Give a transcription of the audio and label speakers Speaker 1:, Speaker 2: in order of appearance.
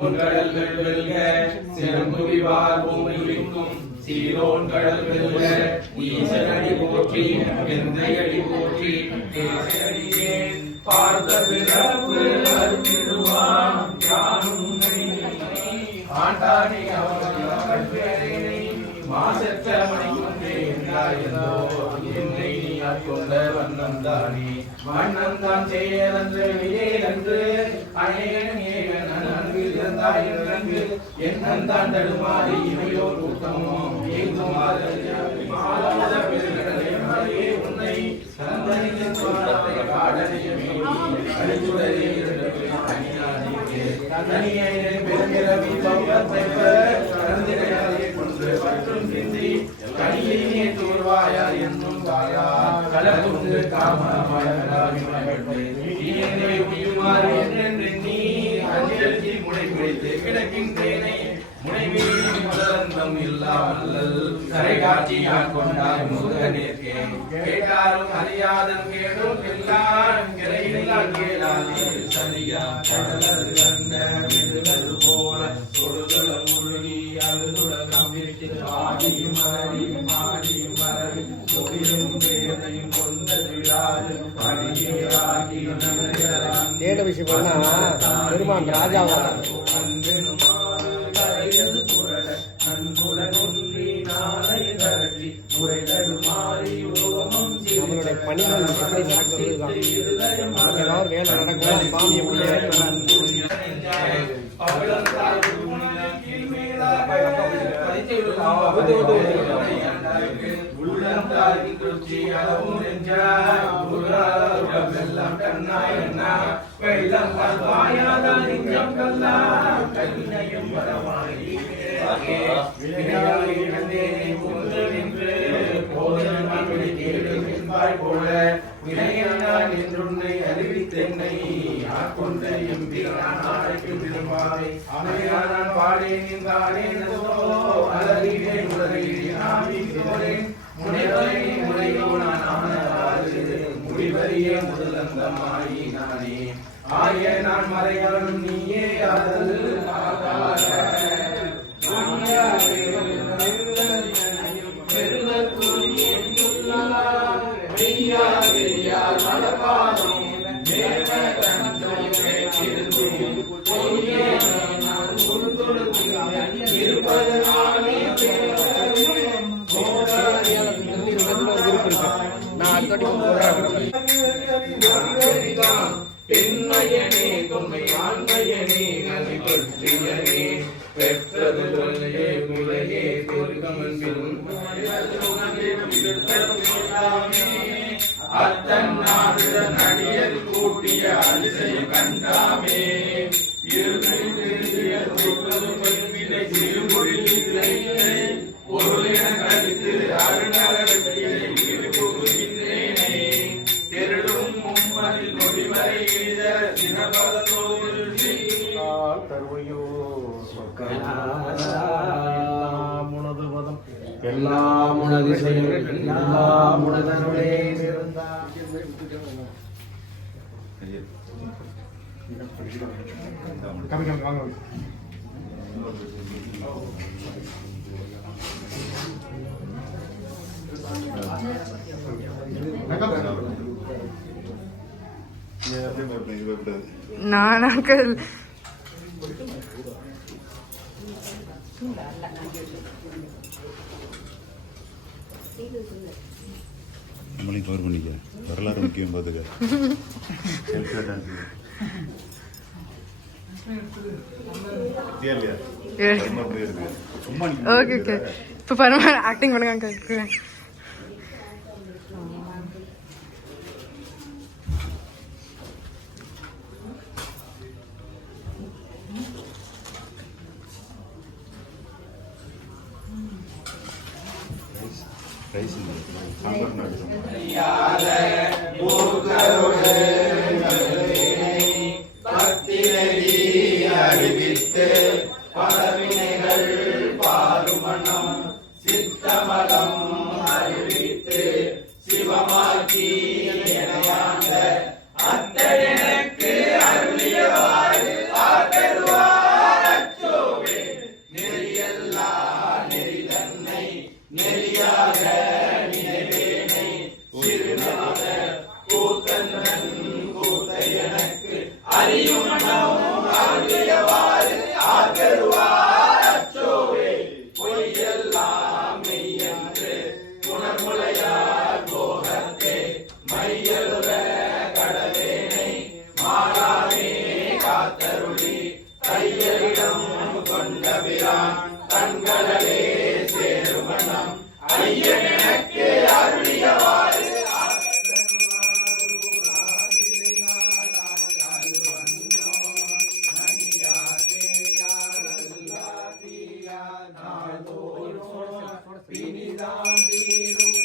Speaker 1: கடல்கள் வெல்க சிறம்புவிவார் பூமிக்கும் சீரோன் கடல் வெல்க ஈசனடி போற்றி எந்தையடி போற்றி. கேசடியே பார்த்த பிறப்பு அருத்திடுவான் யாரும் ஆண்டாடி அவர்கள் பேரினை மாசற்ற மணிக்கொண்டே என்றாயோ என்னை நீ ஆட்கொண்ட வண்ணம் தானே. வண்ணம் தான் செய்யலன்று விஜயலன்று அநேகன் ஏகன் அன்பு இருந்தாய் என்று எண்ணம் தான் தடுமாறி இவையோ கூட்டமோ ஏதுமாறு மாலாத பெருங்கடலை மழையே உன்னை சந்தனியின் தோட்டத்தை காடனையமே அழிச்சுடரே இருந்தது தனியானே தனியை பெருமிரவி பௌரத்தை கலந்திரையாலே கொண்டு பற்றும் சிந்தி கலந்து காம உயுமாறு என்றென்று நீ அஞ்சலி முனை பிடித்து முனைவீடு முதலந்தம் இல்லாமல் கரை காட்சியாக் கொண்டாய் முருகனேற்கே கேட்டாரும் அறியாதன் கேடும் எல்லாரும் கிளையில்லா கேளாதே சரியா கடலது கண்ட
Speaker 2: தேட பெருமான் ராஜாவா? நம்மளுடைய பணிகள் எப்படி நடக்கிறது தான் ஏதாவது வேலை நடக்கும் சாமி எப்படி இறங்கி வராரு.
Speaker 1: வினையான் என்றுன்னை அறிவித்தென்னை ஆட்கொண்ட எம்பிரான் ஆடைக்கு அமையானான் பாடே நின்றானே முனைவரை ஆய நான் மறையாளும் நீயே ஆதல்
Speaker 2: சொல்றேன்
Speaker 1: பெண்மையனே தொன்மை ஆண்மையனே நதி பற்றியனே. பெற்றது தொல்லையே முலையே திருக்கமன் அத்தன் நாடுத நடிகர் கூட்டிய அதிசய கண்டாமே. இருதல் திருந்திய தொகுப்பது பல்வினை
Speaker 2: திரும்ப எல்லாம் உனது செயல் எல்லாம் உனதனுடைய
Speaker 3: நானாக்கள்
Speaker 4: நம்மளையும் கவர் பண்ணிக்க. வரலாறு முக்கியம் பார்த்துக்க சும்மா
Speaker 3: ஓகே ஓகே இப்போ பரவாயில்ல ஆக்டிங் பண்ணுங்க
Speaker 4: ரைஸ் சாம்பார்
Speaker 1: அறிவித்து பலவினைகள் பாருமணம் சித்தமலம் அறிவித்து சிவமாக்கி அத்தனை Hari Om வீராம்பீரும்